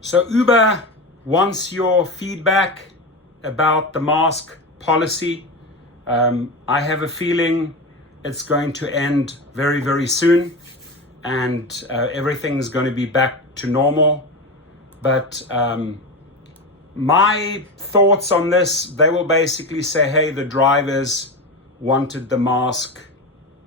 So Uber wants your feedback about the mask policy. I have a feeling it's going to end very, very soon, and everything's going to be back to normal. But my thoughts on this, they will basically say, hey, the drivers wanted the mask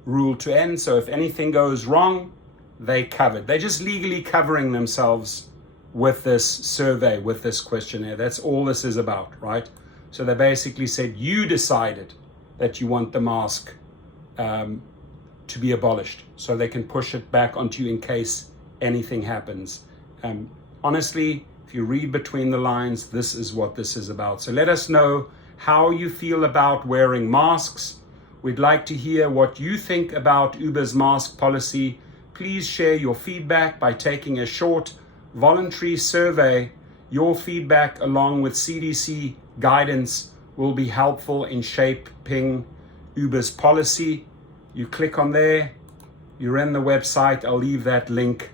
rule to end, so if anything goes wrong, they covered. They're just legally covering themselves with this survey, with this questionnaire. That's all this is about, right? So they basically said, you decided that you want the mask to be abolished, so they can push it back onto you in case anything happens. Honestly, if you read between the lines, this is what this is about. So let us know how you feel about wearing masks. We'd like to hear what you think about Uber's mask policy. Please share your feedback by taking a short voluntary survey. Your feedback along with CDC guidance will be helpful in shaping Uber's policy. You click on there, you're in the website. I'll leave that link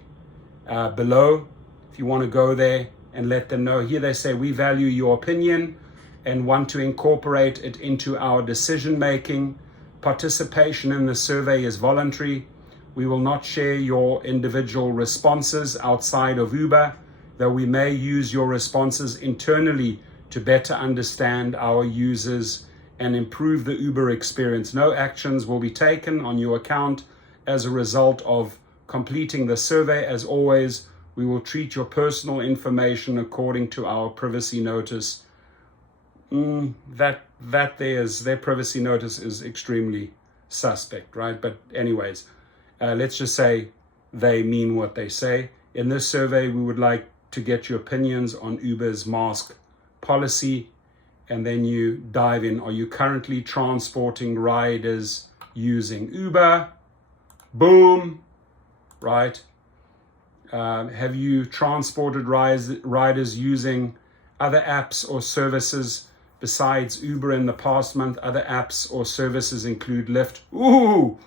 below if you want to go there and let them know. Here they say, we value your opinion and want to incorporate it into our decision making. Participation in the survey is voluntary. We will not share your individual responses outside of Uber, though we may use your responses internally to better understand our users and improve the Uber experience. No actions will be taken on your account as a result of completing the survey. As always, we will treat your personal information according to our privacy notice. Their privacy notice is extremely suspect, right? But anyways, let's just say they mean what they say. In this survey, we would like to get your opinions on Uber's mask policy, and then you dive in. Are you currently transporting riders using Uber? Boom, right? Have you transported riders using other apps or services besides Uber in the past month? Other apps or services include Lyft. Ooh,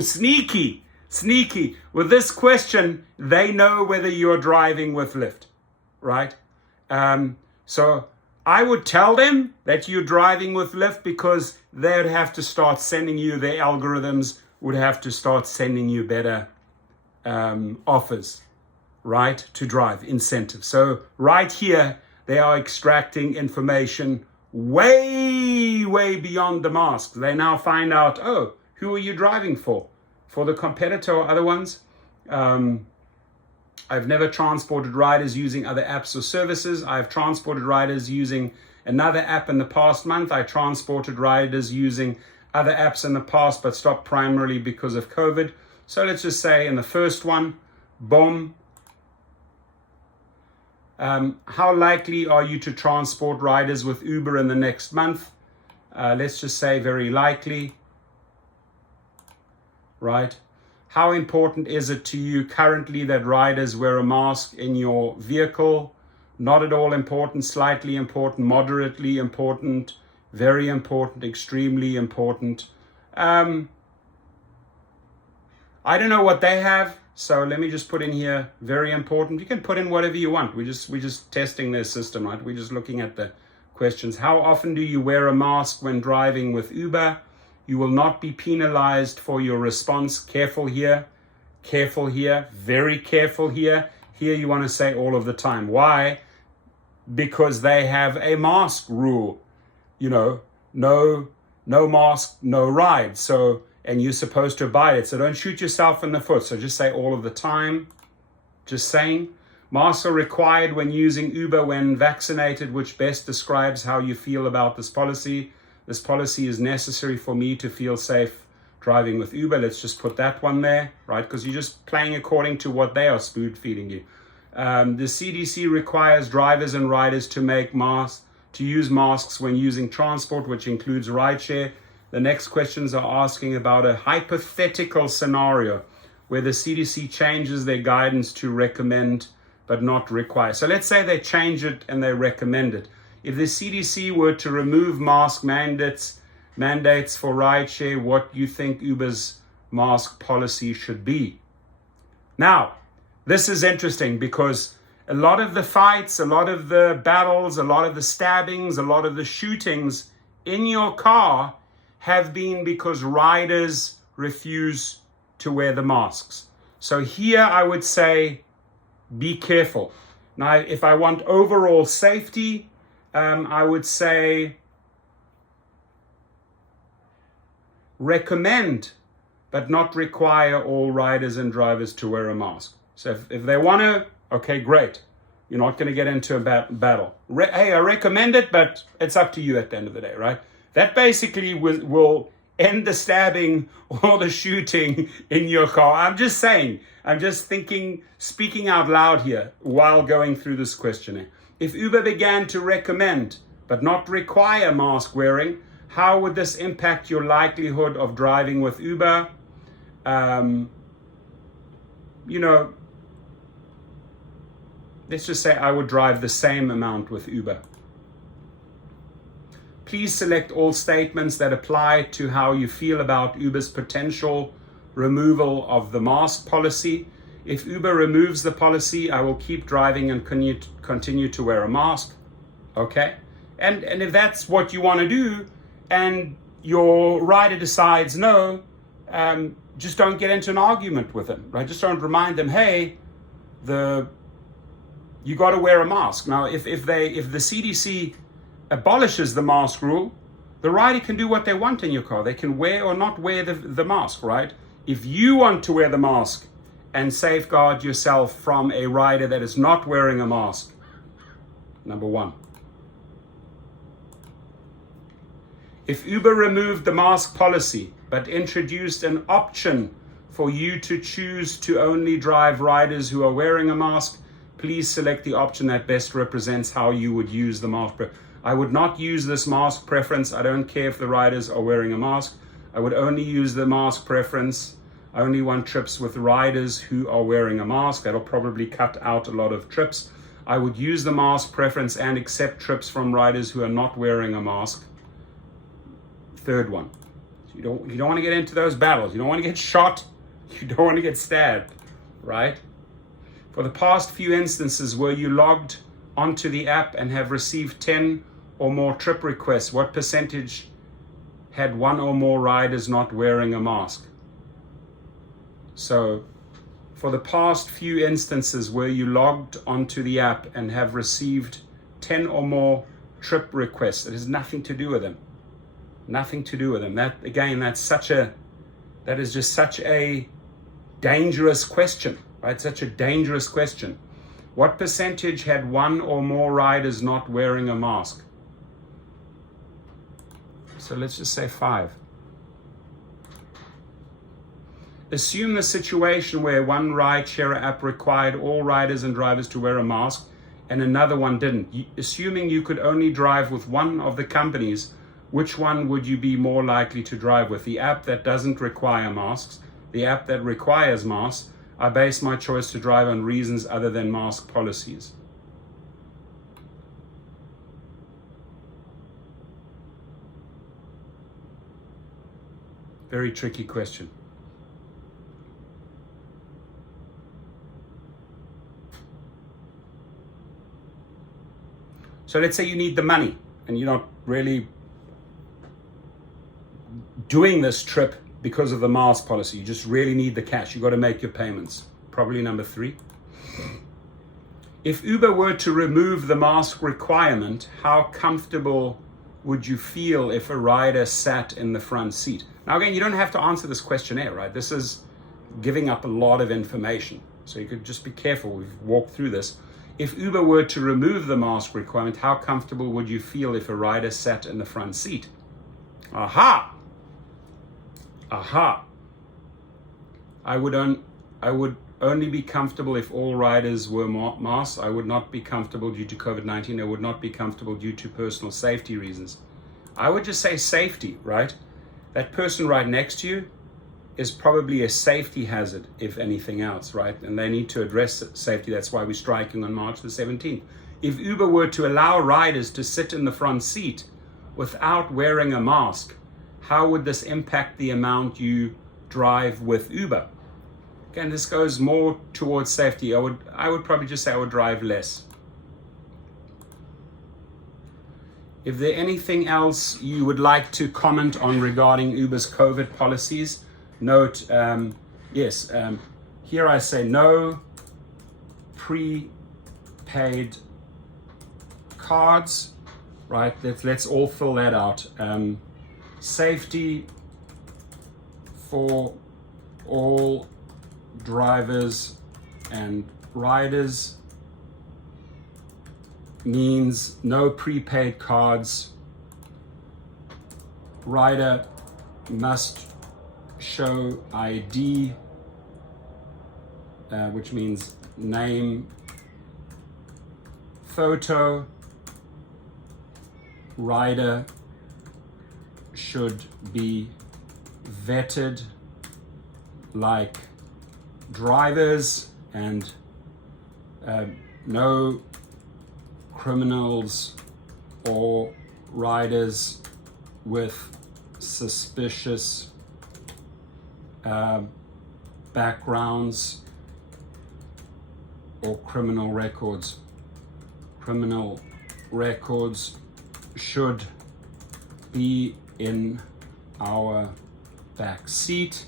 sneaky. With this question, they know whether you're driving with Lyft, right? So I would tell them that you're driving with Lyft, because they'd have to start sending you, their algorithms would have to start sending you better offers, right, to drive, incentives. So right here, they are extracting information way beyond the mask. They now find out, oh, who are you driving for? For the competitor or other ones? I've never transported riders using other apps or services. I've transported riders using another app in the past month. I transported riders using other apps in the past, but stopped primarily because of COVID. So let's just say in the first one, boom. How likely are you to transport riders with Uber in the next month? Let's just say very likely, right? How important is it to you currently that riders wear a mask in your vehicle? Not at all important, slightly important, moderately important, very important, extremely important. I don't know what they have, so let me just put in here very important. You can put in whatever you want. We're just testing their system, right? We're just looking at the questions. How often do you wear a mask when driving with Uber? You will not be penalized for your response. Careful here, very careful here. Here you want to say all of the time. Why? Because they have a mask rule. You know, no mask, no ride. So, and you're supposed to abide it. So don't shoot yourself in the foot. So just say all of the time. Just saying. Masks are required when using Uber when vaccinated, which best describes how you feel about this policy. This policy is necessary for me to feel safe driving with Uber. Let's just put that one there, right? Because you're just playing according to what they are spoon feeding you. The CDC requires drivers and riders to use masks when using transport, which includes rideshare. The next questions are asking about a hypothetical scenario where the CDC changes their guidance to recommend but not require. So let's say they change it and they recommend it. If the CDC were to remove mask mandates for rideshare, what do you think Uber's mask policy should be? Now, this is interesting because A lot of the fights, a lot of the battles, a lot of the stabbings, a lot of the shootings in your car have been because riders refuse to wear the masks. So here I would say, be careful. Now, if I want overall safety, I would say recommend, but not require all riders and drivers to wear a mask. So if they want to, okay, great. You're not going to get into a battle. Hey, I recommend it, but it's up to you at the end of the day, right? That basically will end the stabbing or the shooting in your car. I'm just saying, I'm just thinking, speaking out loud here while going through this questionnaire. If Uber began to recommend but not require mask wearing, how would this impact your likelihood of driving with Uber? Let's just say I would drive the same amount with Uber. Please select all statements that apply to how you feel about Uber's potential removal of the mask policy. If Uber removes the policy, I will keep driving and continue to wear a mask. Okay? And if that's what you want to do and your rider decides no, just don't get into an argument with them, right? Just don't remind them, hey, you got to wear a mask. Now, if the CDC abolishes the mask rule, the rider can do what they want in your car. They can wear or not wear the mask, right? If you want to wear the mask and safeguard yourself from a rider that is not wearing a mask, number one. If Uber removed the mask policy but introduced an option for you to choose to only drive riders who are wearing a mask, please select the option that best represents how you would use the mask. I would not use this mask preference. I don't care if the riders are wearing a mask. I would only use the mask preference. I only want trips with riders who are wearing a mask. That'll probably cut out a lot of trips. I would use the mask preference and accept trips from riders who are not wearing a mask. Third one. You don't want to get into those battles. You don't want to get shot. You don't want to get stabbed, right? For the past few instances where you logged onto the app and have received 10 or more trip requests, what percentage had one or more riders not wearing a mask? So for the past few instances where you logged onto the app and have received 10 or more trip requests, it has nothing to do with them. Nothing to do with them. That, again, that is just such a dangerous question, right? Such a dangerous question. What percentage had one or more riders not wearing a mask? So let's just say 5. Assume the situation where one rideshare app required all riders and drivers to wear a mask and another one didn't. Assuming you could only drive with one of the companies, which one would you be more likely to drive with? The app that doesn't require masks, the app that requires masks? I base my choice to drive on reasons other than mask policies. Very tricky question. So let's say you need the money and you're not really doing this trip because of the mask policy. You just really need the cash. You got to make your payments. Probably number 3. If Uber were to remove the mask requirement, how comfortable would you feel if a rider sat in the front seat? Now again, you don't have to answer this questionnaire, right? This is giving up a lot of information. So you could just be careful. We've walked through this. If Uber were to remove the mask requirement, how comfortable would you feel if a rider sat in the front seat? Aha! I would only be comfortable if all riders were masked. I would not be comfortable due to COVID-19. I would not be comfortable due to personal safety reasons. I would just say safety, right? That person right next to you is probably a safety hazard, if anything else, right? And they need to address safety. That's why we're striking on March the 17th. If Uber were to allow riders to sit in the front seat without wearing a mask, how would this impact the amount you drive with Uber? again, this goes more towards safety. I would probably just say I would drive less. If there anything else you would like to comment on regarding Uber's COVID policies, note, yes, here I say no prepaid cards, right? Let's all fill that out. Safety for all drivers and riders means no prepaid cards. Rider must show ID, which means name, photo. Rider should be vetted like drivers, and no criminals or riders with suspicious backgrounds or criminal records. Criminal records should be in our back seat.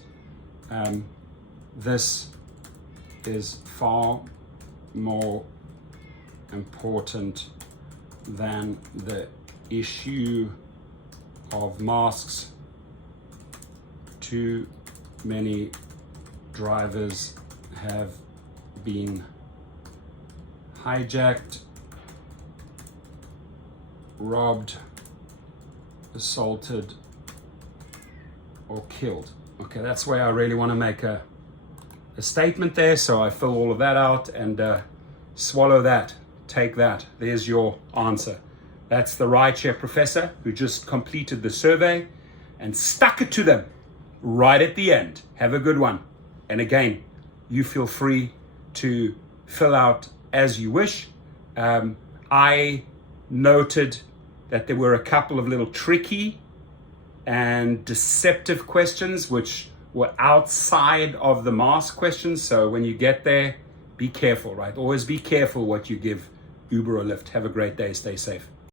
This is far more important than the issue of masks. Too many drivers have been hijacked, robbed, assaulted, or killed. Okay, that's where I really want to make a statement there, so I fill all of that out and swallow that, take that. There's your answer. That's the Rideshare professor who just completed the survey and stuck it to them right at the end. Have a good one. And again, you feel free to fill out as you wish. I noted that there were a couple of little tricky and deceptive questions which were outside of the mask questions. So when you get there, be careful, right? Always be careful what you give Uber or Lyft. Have a great day. Stay safe.